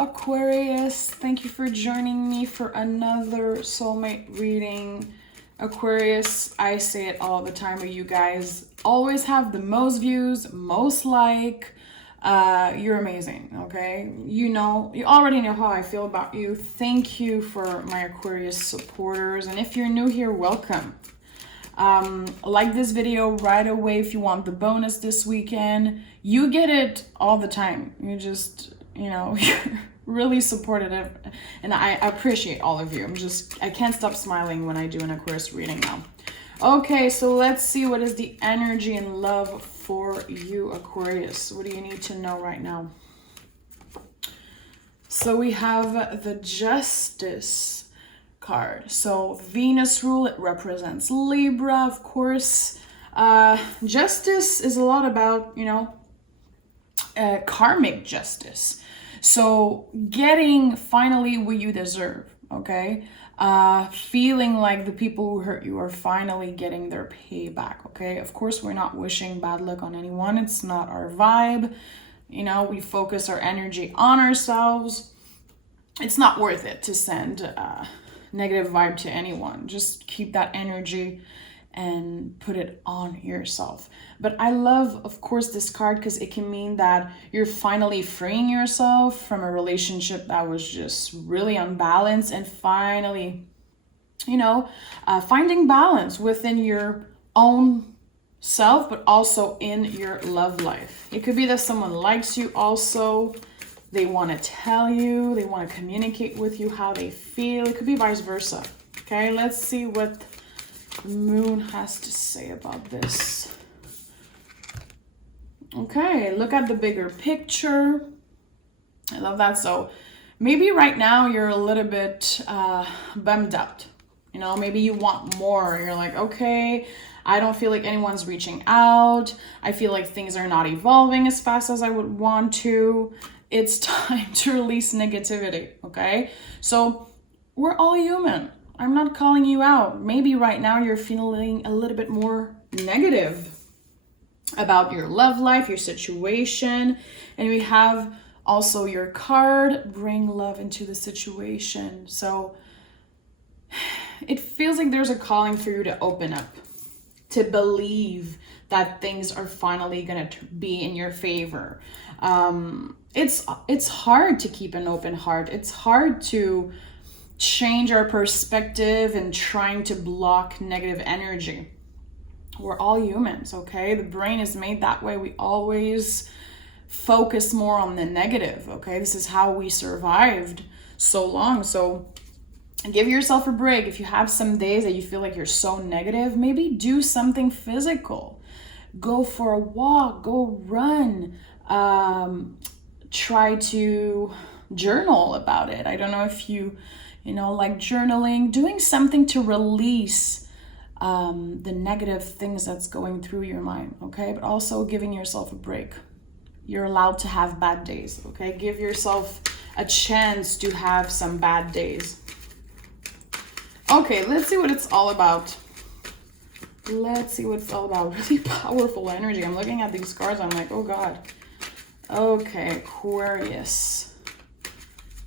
Aquarius? Thank you for joining me for another soulmate reading. Aquarius, I say it all the time, but you guys always have the most views, most you're amazing, okay? You already know how I feel about you. Thank you for my Aquarius supporters. And if you're new here, welcome. Like this video right away if you want the bonus this weekend. You get it all the time. You just, you're really supportive, and I appreciate all of you. I can't stop smiling when I do an Aquarius reading now. Okay, so let's see what is the energy and love for you, Aquarius. What do you need to know right now? So we have the Justice card. So Venus rule, it represents Libra, of course. Justice is a lot about, karmic justice. So getting finally what you deserve, okay? Feeling like the people who hurt you are finally getting their payback, okay? Of course, we're not wishing bad luck on anyone. It's not our vibe. We focus our energy on ourselves. It's not worth it to send negative vibe to anyone. Just keep that energy and put it on yourself. But I love, of course, this card because it can mean that you're finally freeing yourself from a relationship that was just really unbalanced, and finally, finding balance within your own self, but also in your love life. It could be that someone likes you also. They want to tell you, they want to communicate with you how they feel. It could be vice versa. Okay, let's see what the moon has to say about this. Okay, look at the bigger picture. I love that. So maybe right now you're a little bit bummed out. Maybe you want more. You're like, okay, I don't feel like anyone's reaching out. I feel like things are not evolving as fast as I would want to. It's time to release negativity, okay? So we're all human. I'm not calling you out. Maybe right now you're feeling a little bit more negative about your love life, your situation. And we have also your card, bring love into the situation. So it feels like there's a calling for you to open up, to believe that things are finally going to be in your favor. It's hard to keep an open heart. It's hard to change our perspective and trying to block negative energy. We're all humans, okay? The brain is made that way. We always focus more on the negative, okay? This is how we survived so long. So give yourself a break. If you have some days that you feel like you're so negative, maybe do something physical. Go for a walk, go run. Try to journal about it. I don't know if you like journaling, doing something to release the negative things that's going through your mind, okay? But also giving yourself a break. You're allowed to have bad days, okay? Give yourself a chance to have some bad days. Okay, let's see what it's all about. Let's see what it's all about. Really powerful energy. I'm looking at these cards. I'm like, oh God. Okay, Aquarius.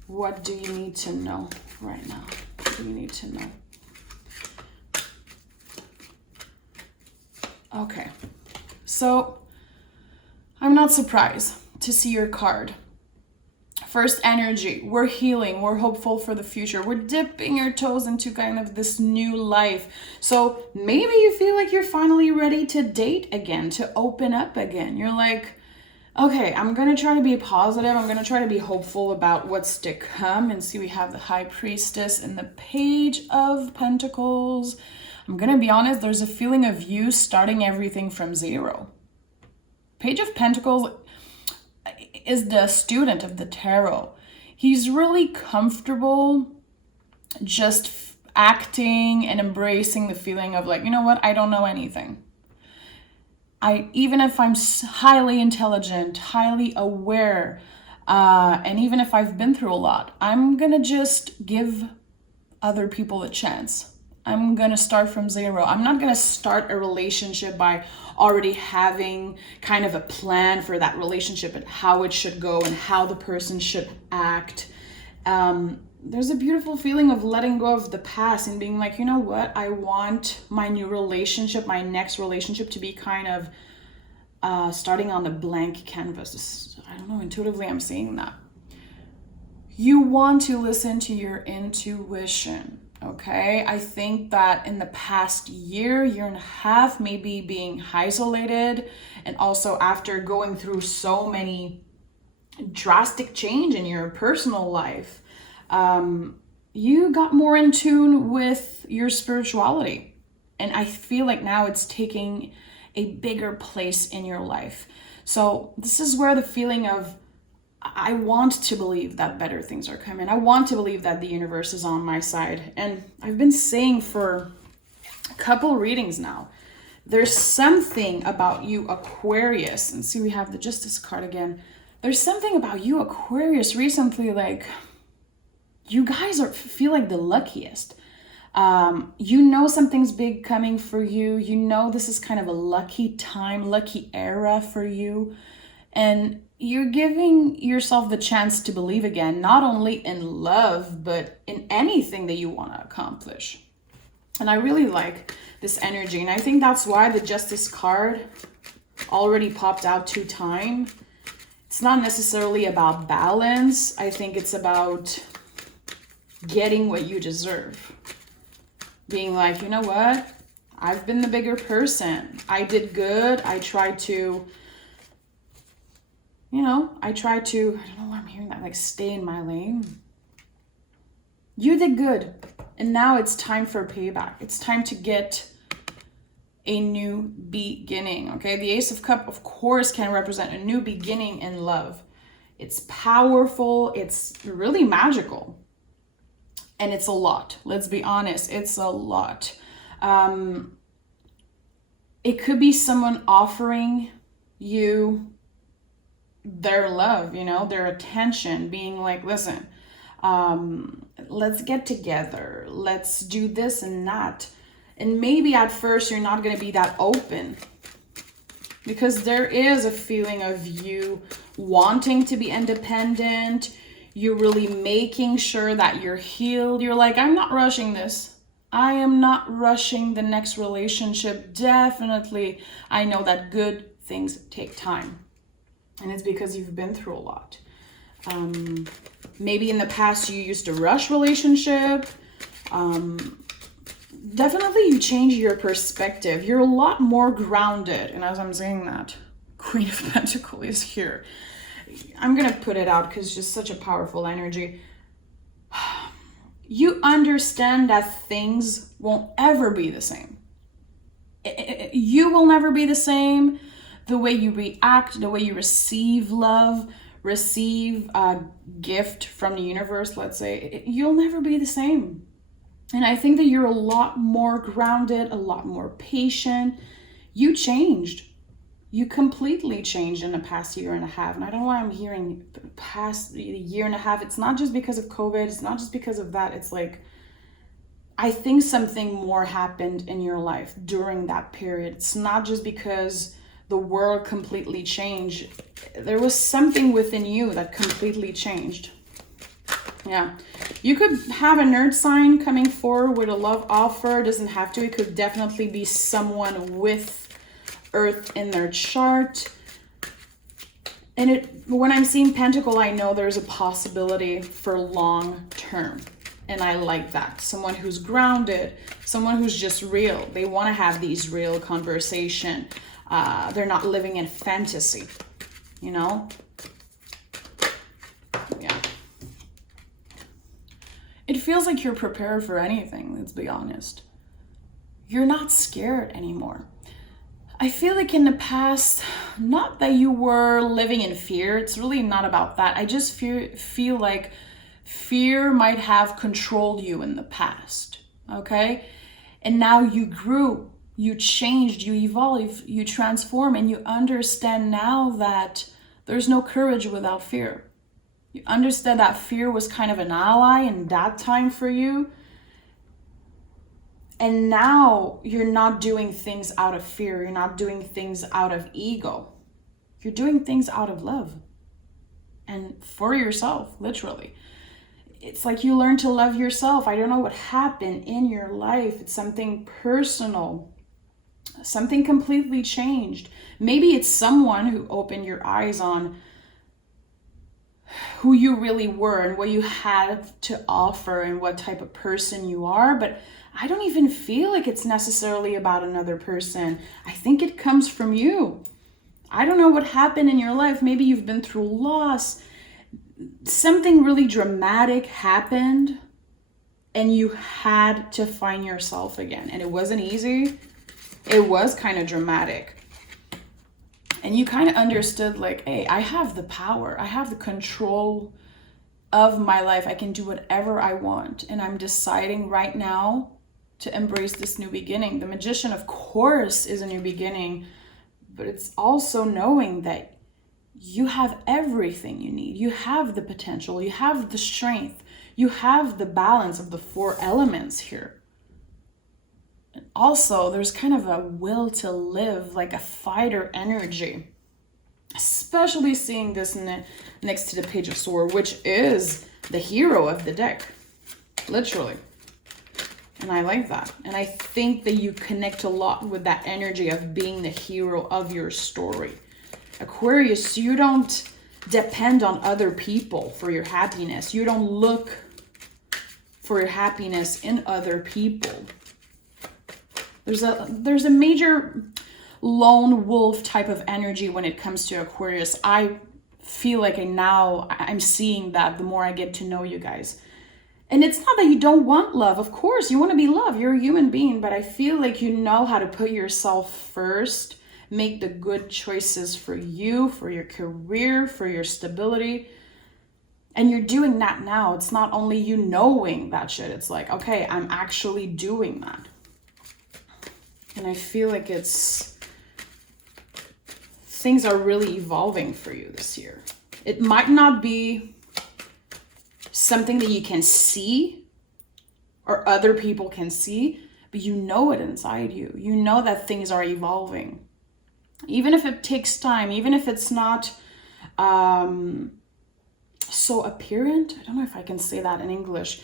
What do you need to know right now? What do you need to know? Okay, so I'm not surprised to see your card. First energy, we're healing, we're hopeful for the future. We're dipping your toes into kind of this new life. So maybe you feel like you're finally ready to date again, to open up again. You're like, okay, I'm going to try to be positive. I'm going to try to be hopeful about what's to come. And see, we have the High Priestess and the Page of Pentacles. I'm going to be honest, there's a feeling of you starting everything from zero. Page of Pentacles is the student of the tarot. He's really comfortable just acting and embracing the feeling of like, you know what, I don't know anything. Even if I'm highly intelligent, highly aware, and even if I've been through a lot, I'm gonna just give other people a chance. I'm gonna start from zero. I'm not gonna start a relationship by already having kind of a plan for that relationship and how it should go and how the person should act. There's a beautiful feeling of letting go of the past and being like, you know what? I want my new relationship, my next relationship to be kind of starting on a blank canvas. I don't know, intuitively I'm saying that. You want to listen to your intuition, okay? I think that in the past year and a half, maybe being isolated, and also after going through so many drastic change in your personal life, you got more in tune with your spirituality. And I feel like now it's taking a bigger place in your life. So this is where the feeling of, I want to believe that better things are coming. I want to believe that the universe is on my side. And I've been saying for a couple readings now, there's something about you, Aquarius. And see, we have the Justice card again. There's something about you, Aquarius, recently, like, you guys feel like the luckiest. You know something's big coming for you. You know this is kind of a lucky time, lucky era for you. And you're giving yourself the chance to believe again, not only in love, but in anything that you want to accomplish. And I really like this energy. And I think that's why the Justice card already popped out 2 times. It's not necessarily about balance. I think it's about getting what you deserve. Being like, you know what? I've been the bigger person. I did good. I tried to, I don't know why I'm hearing that, like, stay in my lane. You did good. And now it's time for payback. It's time to get a new beginning, okay? The Ace of Cups, of course, can represent a new beginning in love. It's powerful. It's really magical. And it's a lot. Let's be honest. It's a lot. It could be someone offering you their love, their attention, being like, listen, let's get together. Let's do this and that. And maybe at first you're not going to be that open, because there is a feeling of you wanting to be independent. You're really making sure that you're healed. You're like, I'm not rushing this. I am not rushing the next relationship. Definitely, I know that good things take time. And it's because you've been through a lot. Maybe in the past you used to rush relationship. Definitely you change your perspective. You're a lot more grounded. And as I'm saying that, Queen of Pentacles is here. I'm going to put it out because it's just such a powerful energy. You understand that things won't ever be the same. You will never be the same. The way you react, the way you receive love, receive a gift from the universe, let's say, you'll never be the same. And I think that you're a lot more grounded, a lot more patient. You changed. You completely changed in the past year and a half. And I don't know why I'm hearing past year and a half. It's not just because of COVID. It's not just because of that. It's like, I think something more happened in your life during that period. It's not just because the world completely changed. There was something within you that completely changed. Yeah. You could have a nerd sign coming forward with a love offer. It doesn't have to. It could definitely be someone with Earth in their chart. And when I'm seeing Pentacle, I know there's a possibility for long term. And I like that. Someone who's grounded, someone who's just real. They want to have these real conversation. They're not living in fantasy, Yeah. It feels like you're prepared for anything, let's be honest. You're not scared anymore. I feel like in the past, not that you were living in fear. It's really not about that. I just feel like fear might have controlled you in the past, okay? And now you grew, you changed, you evolved, you transform, and you understand now that there's no courage without fear. You understand that fear was kind of an ally in that time for you. And now you're not doing things out of fear. You're not doing things out of ego. You're doing things out of love and for yourself, literally. It's like you learn to love yourself. I don't know what happened in your life. It's something personal, something completely changed. Maybe it's someone who opened your eyes on who you really were and what you had to offer and what type of person you are. But I don't even feel like it's necessarily about another person. I think it comes from you. I don't know what happened in your life. Maybe you've been through loss. Something really dramatic happened and you had to find yourself again. And it wasn't easy. It was kind of dramatic. And you kind of understood like, hey, I have the power. I have the control of my life. I can do whatever I want. And I'm deciding right now to embrace this new beginning. The Magician, of course, is a new beginning, but it's also knowing that you have everything you need. You have the potential, you have the strength, you have the balance of the 4 elements here. And also, there's kind of a will to live, like a fighter energy, especially seeing this next to the Page of Swords, which is the hero of the deck, literally. And I like that. And I think that you connect a lot with that energy of being the hero of your story. Aquarius, you don't depend on other people for your happiness. You don't look for your happiness in other people. There's a major lone wolf type of energy when it comes to Aquarius. I feel like I'm seeing that the more I get to know you guys. And it's not that you don't want love. Of course, you want to be loved. You're a human being. But I feel like you know how to put yourself first, make the good choices for you, for your career, for your stability. And you're doing that now. It's not only you knowing that shit. It's like, okay, I'm actually doing that. And I feel like things are really evolving for you this year. It might not be something that you can see or other people can see, but you know it inside you. You know that things are evolving. Even if it takes time, even if it's not so apparent. I don't know if I can say that in English.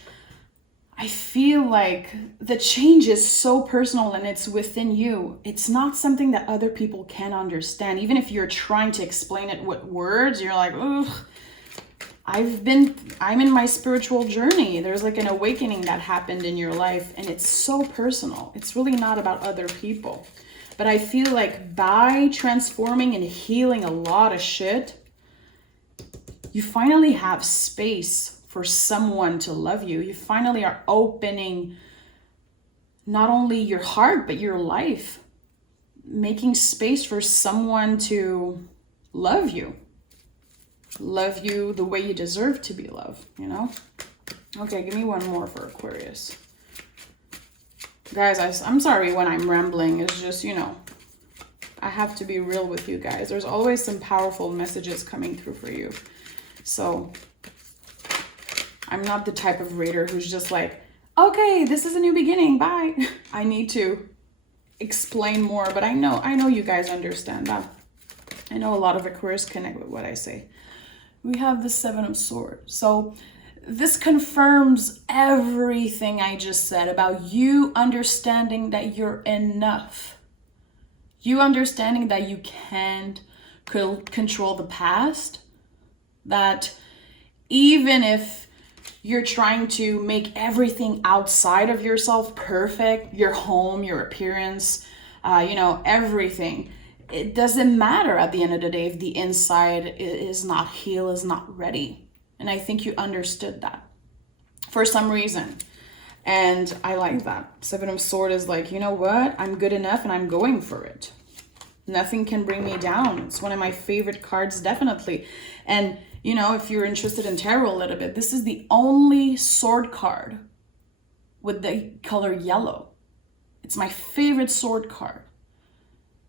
I feel like the change is so personal and it's within you. It's not something that other people can understand. Even if you're trying to explain it with words, you're like, ugh. I'm in my spiritual journey. There's like an awakening that happened in your life and it's so personal. It's really not about other people. But I feel like by transforming and healing a lot of shit, you finally have space for someone to love you. You finally are opening not only your heart, but your life, making space for someone to love you the way you deserve to be loved, you know? Okay, give me one more for Aquarius. Guys, I'm sorry when I'm rambling. It's just, you know, I have to be real with you guys. There's always some powerful messages coming through for you. So I'm not the type of reader who's just like, okay, this is a new beginning, bye. I need to explain more, but I know you guys understand that. I know a lot of Aquarius connect with what I say. We have the 7 of Swords. So this confirms everything I just said about you understanding that you're enough. You understanding that you can't control the past. That even if you're trying to make everything outside of yourself perfect, your home, your appearance, everything, it doesn't matter at the end of the day if the inside is not healed, is not ready. And I think you understood that for some reason. And I like that. 7 of Swords is like, you know what? I'm good enough and I'm going for it. Nothing can bring me down. It's one of my favorite cards, definitely. And, you know, if you're interested in tarot a little bit, this is the only sword card with the color yellow. It's my favorite sword card.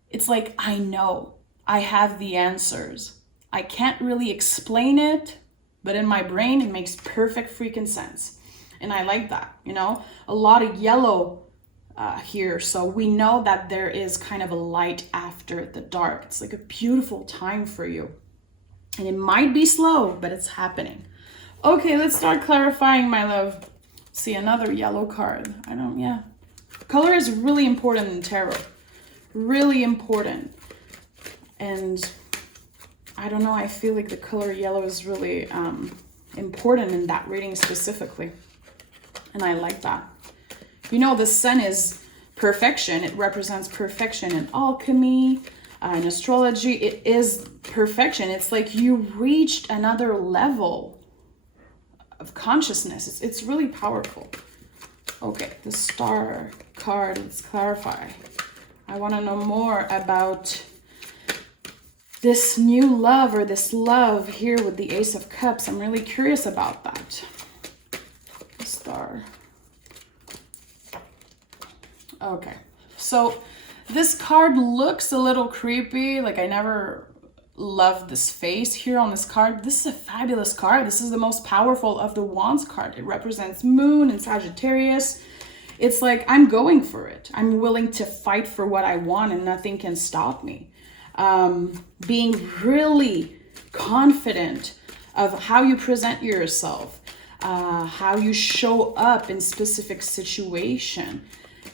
It's like, I know, I have the answers. I can't really explain it, but in my brain, it makes perfect freaking sense. And I like that, you know? A lot of yellow here. So we know that there is kind of a light after the dark. It's like a beautiful time for you. And it might be slow, but it's happening. Okay, let's start clarifying, my love. See, another yellow card. Color is really important in tarot. Really important. And I don't know, I feel like the color yellow is really important in that reading specifically. And I like that. You know, the sun is perfection. It represents perfection in alchemy, in astrology. It is perfection. It's like you reached another level of consciousness. It's really powerful. Okay, the star card, let's clarify. I want to know more about this new love, or this love here with the Ace of Cups. I'm really curious about that. The star. Okay, so this card looks a little creepy. Like, I never loved this face here on this card. This is a fabulous card. This is the most powerful of the Wands card. It represents Moon and Sagittarius. It's like, I'm going for it. I'm willing to fight for what I want and nothing can stop me. Being really confident of how you present yourself, how you show up in specific situation.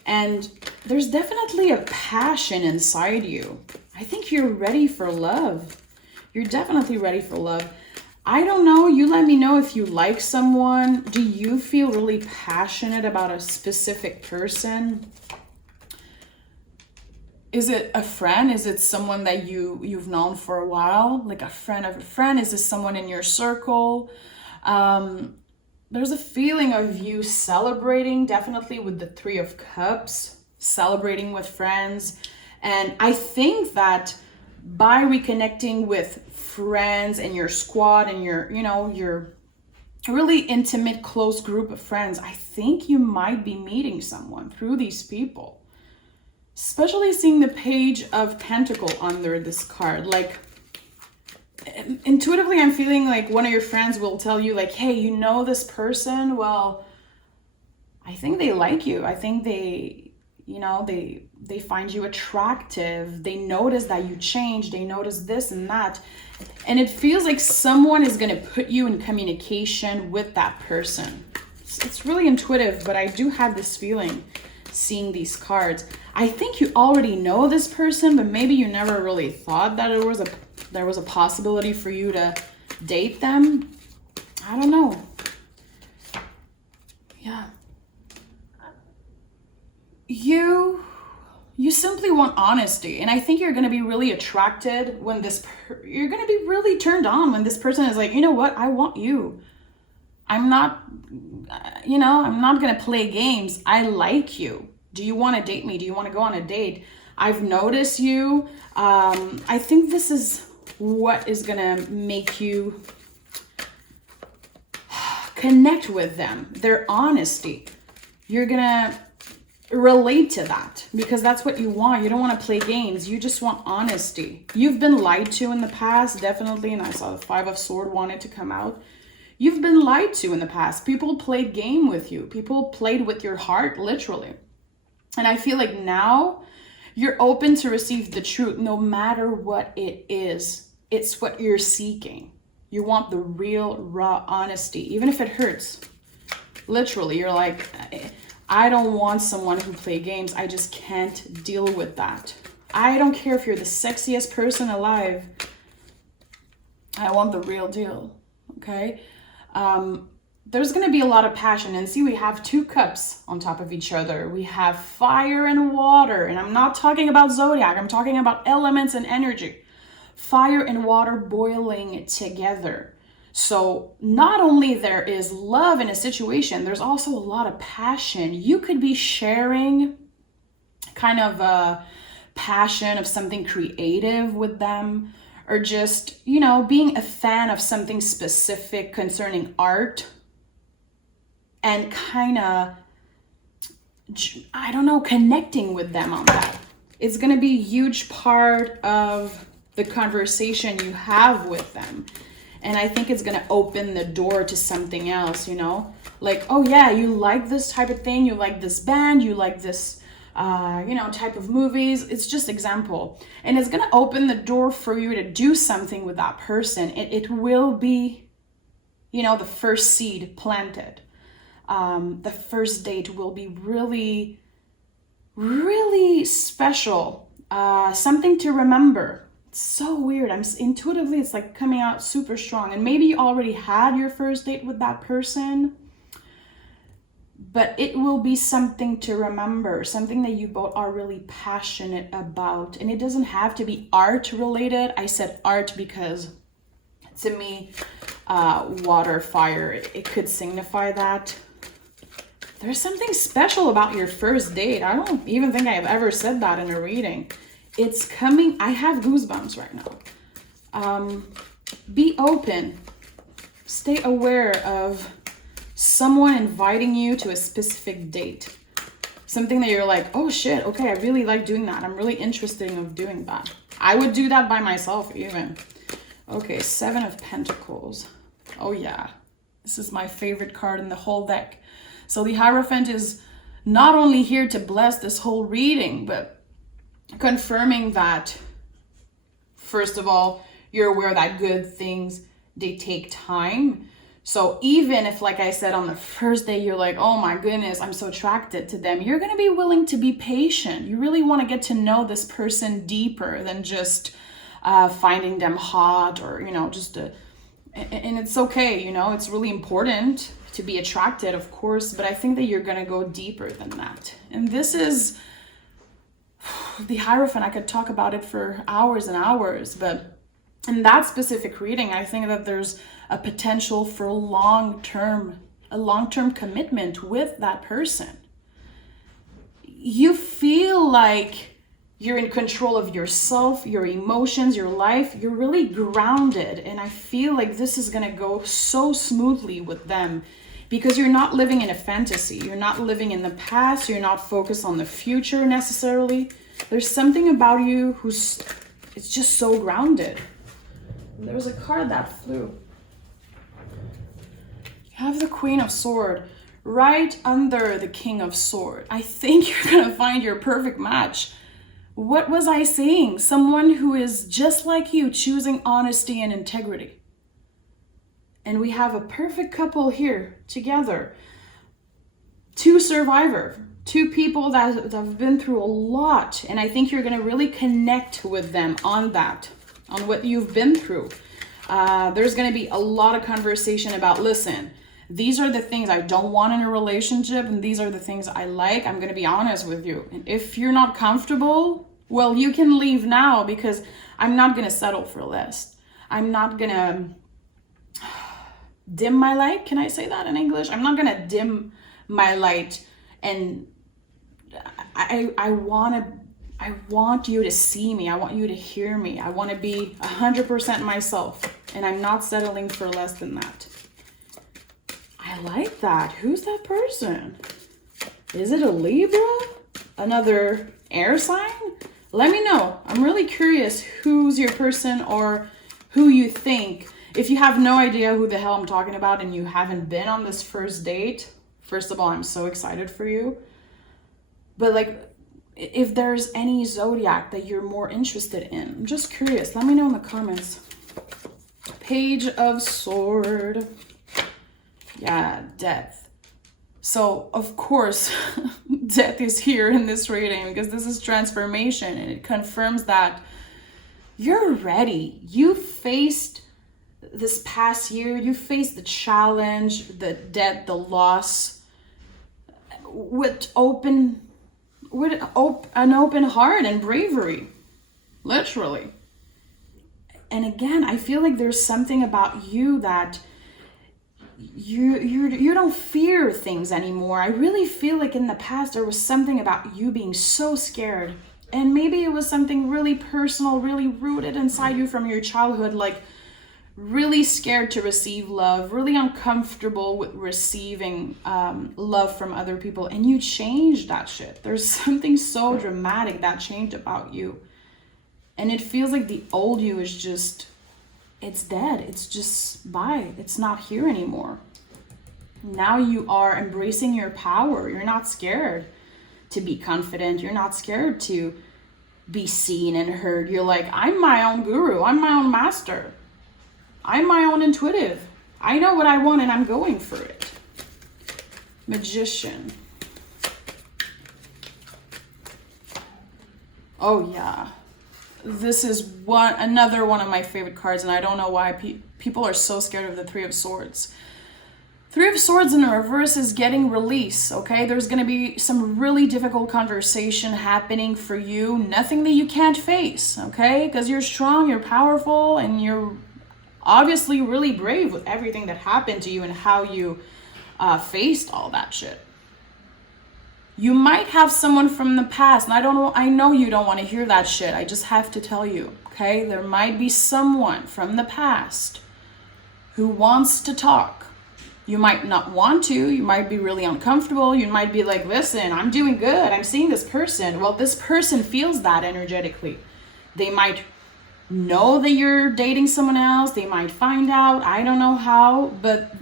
And there's definitely a passion inside you. I think you're ready for love. You're definitely ready for love. I don't know. You let me know if you like someone. Do you feel really passionate about a specific person? Is it a friend? Is it someone that you've known for a while? Like a friend of a friend? Is this someone in your circle? There's a feeling of you celebrating, definitely with the Three of Cups, celebrating with friends. And I think that by reconnecting with friends and your squad and your really intimate, close group of friends, I think you might be meeting someone through these people. Especially seeing the Page of Pentacle under this card. Like, intuitively, I'm feeling like one of your friends will tell you, like, hey, you know this person? Well, I think they like you. I think they find you attractive. They notice that you changed. They notice this and that. And it feels like someone is going to put you in communication with that person. It's really intuitive, but I do have this feeling seeing these cards. I think you already know this person, but maybe you never really thought that there was a possibility for you to date them. I don't know. Yeah. You simply want honesty, and I think you're going to be really attracted when you're going to be really turned on when this person is like, you know what, I want you. I'm not going to play games. I like you. Do you want to date me? Do you want to go on a date? I've noticed you. I think this is what is going to make you connect with them. Their honesty. You're going to relate to that because that's what you want. You don't want to play games. You just want honesty. You've been lied to in the past, definitely. And I saw the Five of Swords wanted to come out. You've been lied to in the past. People played game with you. People played with your heart, literally. And I feel like now you're open to receive the truth no matter what it is. It's what you're seeking. You want the real, raw honesty, even if it hurts. Literally, you're like, I don't want someone who play games. I just can't deal with that. I don't care if you're the sexiest person alive. I want the real deal, okay? There's going to be a lot of passion. And see, we have two cups on top of each other. We have fire and water. And I'm not talking about zodiac. I'm talking about elements and energy. Fire and water boiling together. So not only there is love in a situation, there's also a lot of passion. You could be sharing kind of a passion of something creative with them, or just, being a fan of something specific concerning art, and kind of, connecting with them on that. It's going to be a huge part of the conversation you have with them. And I think it's going to open the door to something else, Like, oh yeah, you like this type of thing. You like this band. You like this you know, type of movies. It's just example. And it's going to open the door for you to do something with that person. It will be, you know, the first seed planted. The first date will be really, really special. Something to remember. It's so weird. Intuitively, it's like coming out super strong. And maybe you already had your first date with that person, but it will be something to remember, something that you both are really passionate about. And it doesn't have to be art related. I said art because to me, water, fire, it could signify that. There's something special about your first date. I don't even think I've ever said that in a reading. It's coming. I have goosebumps right now. Be open. Stay aware of someone inviting you to a specific date. Something that you're like, oh shit, okay, I really like doing that. I'm really interested in doing that. I would do that by myself even. Okay, 7 of Pentacles. Oh yeah, this is my favorite card in the whole deck. So the Hierophant is not only here to bless this whole reading, but confirming that, first of all, you're aware that good things, they take time. So even if, like I said, on the first day, you're like, oh my goodness, I'm so attracted to them, you're going to be willing to be patient. You really want to get to know this person deeper than just finding them hot or, you know, and it's okay, you know, it's really important to be attracted, of course, but I think that you're going to go deeper than that. And this is the Hierophant. I could talk about it for hours and hours, but in that specific reading, I think that there's a potential for a long-term commitment with that person. You feel like you're in control of yourself, your emotions, your life. You're really grounded. And I feel like this is going to go so smoothly with them because you're not living in a fantasy. You're not living in the past. You're not focused on the future necessarily. There's something about you it's just so grounded. There was a card that flew. You have the Queen of Swords right under the King of Swords. I think you're going to find your perfect match. What was I saying? Someone who is just like you, choosing honesty and integrity. And we have a perfect couple here together. 2 survivors, 2 people that have been through a lot. And I think you're going to really connect with them on that, on what you've been through. There's going to be a lot of conversation about, listen, these are the things I don't want in a relationship, and these are the things I like. I'm going to be honest with you. And if you're not comfortable, well, you can leave now, because I'm not going to settle for less. I'm not going to dim my light. Can I say that in English? I'm not going to dim my light, and I want you to see me. I want you to hear me. I want to be 100% myself, and I'm not settling for less than that. I like that. Who's that person? Is it a Libra? Another air sign? Let me know. I'm really curious who's your person or who you think. If you have no idea who the hell I'm talking about and you haven't been on this first date, first of all, I'm so excited for you. But like, if there's any zodiac that you're more interested in, I'm just curious. Let me know in the comments. Page of Sword. Yeah, death. So, of course, death is here in this reading because this is transformation, and it confirms that you're ready. You faced this past year, you faced the challenge, the death, the loss with an open heart and bravery, literally. And again, I feel like there's something about you that you don't fear things anymore. I really feel like in the past there was something about you being so scared, and maybe it was something really personal, really rooted inside you from your childhood, like really scared to receive love, really uncomfortable with receiving love from other people, and you changed that shit. There's something so dramatic that changed about you, and it feels like the old you is just, it's dead. It's just bye. It's not here anymore. Now you are embracing your power. You're not scared. to be confident. You're not scared to be seen and heard. You're like, I'm my own guru. I'm my own master. I'm my own intuitive. I know what I want and I'm going for it. Magician. Oh yeah. This is another one of my favorite cards, and I don't know why people are so scared of the Three of Swords. Three of Swords in the reverse is getting release, okay? There's going to be some really difficult conversation happening for you. Nothing that you can't face, okay? Because you're strong, you're powerful, and you're obviously really brave with everything that happened to you and how you faced all that shit. You might have someone from the past, and I know you don't want to hear that shit. I just have to tell you, okay? There might be someone from the past who wants to talk. You might not want to. You might be really uncomfortable. You might be like, listen, I'm doing good. I'm seeing this person. Well, this person feels that energetically. They might know that you're dating someone else. They might find out. I don't know how, but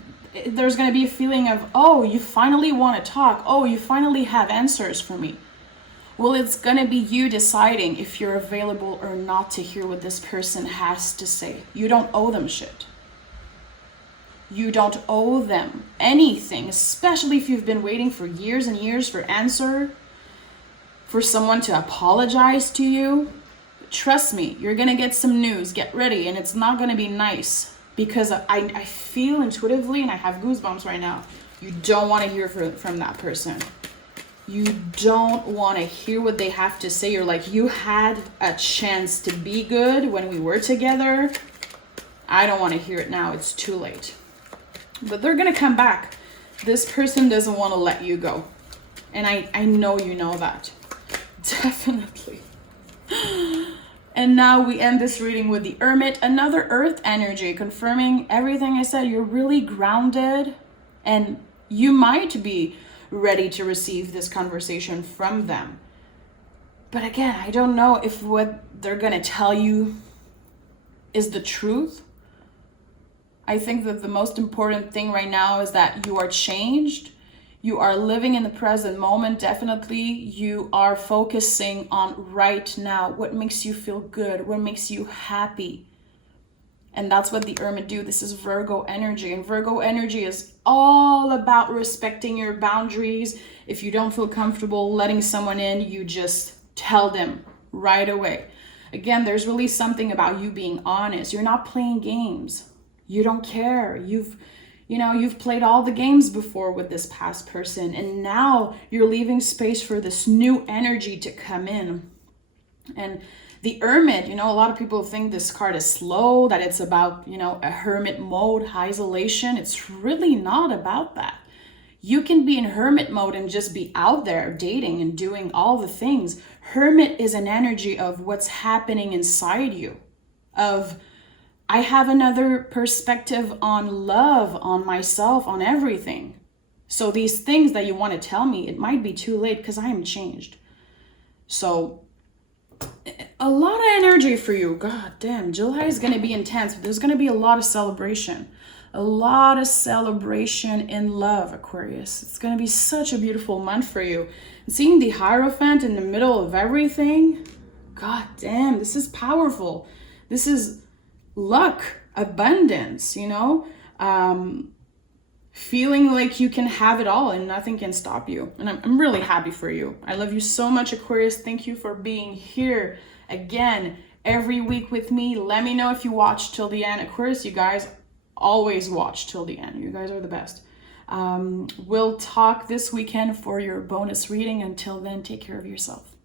there's going to be a feeling of, oh, you finally want to talk. Oh, you finally have answers for me. Well, it's going to be you deciding if you're available or not to hear what this person has to say. You don't owe them shit. You don't owe them anything, especially if you've been waiting for years and years for answer, for someone to apologize to you. Trust me, you're going to get some news. Get ready, and it's not going to be nice, because I feel intuitively, and I have goosebumps right now, you don't want to hear from that person. You don't want to hear what they have to say. You're like, you had a chance to be good when we were together. I don't want to hear it now. It's too late. But they're going to come back. This person doesn't want to let you go. And I know you know that. Definitely. And now we end this reading with the Hermit, another earth energy, confirming everything I said. You're really grounded, and you might be ready to receive this conversation from them. But again, I don't know if what they're going to tell you is the truth. I think that the most important thing right now is that you are changed. You are living in the present moment. Definitely, you are focusing on right now. What makes you feel good? What makes you happy? And that's what the Hermit do. This is Virgo energy. And Virgo energy is all about respecting your boundaries. If you don't feel comfortable letting someone in, you just tell them right away. Again, there's really something about you being honest. You're not playing games. You don't care. You've played all the games before with this past person, and now you're leaving space for this new energy to come in. And the Hermit, a lot of people think this card is slow, that it's about, a hermit mode, isolation. It's really not about that. You can be in hermit mode and just be out there dating and doing all the things. Hermit is an energy of what's happening inside you, of I have another perspective on love, on myself, on everything. So these things that you want to tell me, it might be too late because I am changed. So a lot of energy for you. God damn, July is going to be intense. There's going to be a lot of celebration. A lot of celebration in love, Aquarius. It's going to be such a beautiful month for you. And seeing the Hierophant in the middle of everything, God damn, this is powerful. This is luck, abundance, feeling like you can have it all and nothing can stop you. And I'm really happy for you. I love you so much, Aquarius. Thank you for being here again every week with me. Let me know if you watched till the end. Aquarius, you guys always watch till the end. You guys are the best. We'll talk this weekend for your bonus reading. Until then, take care of yourself.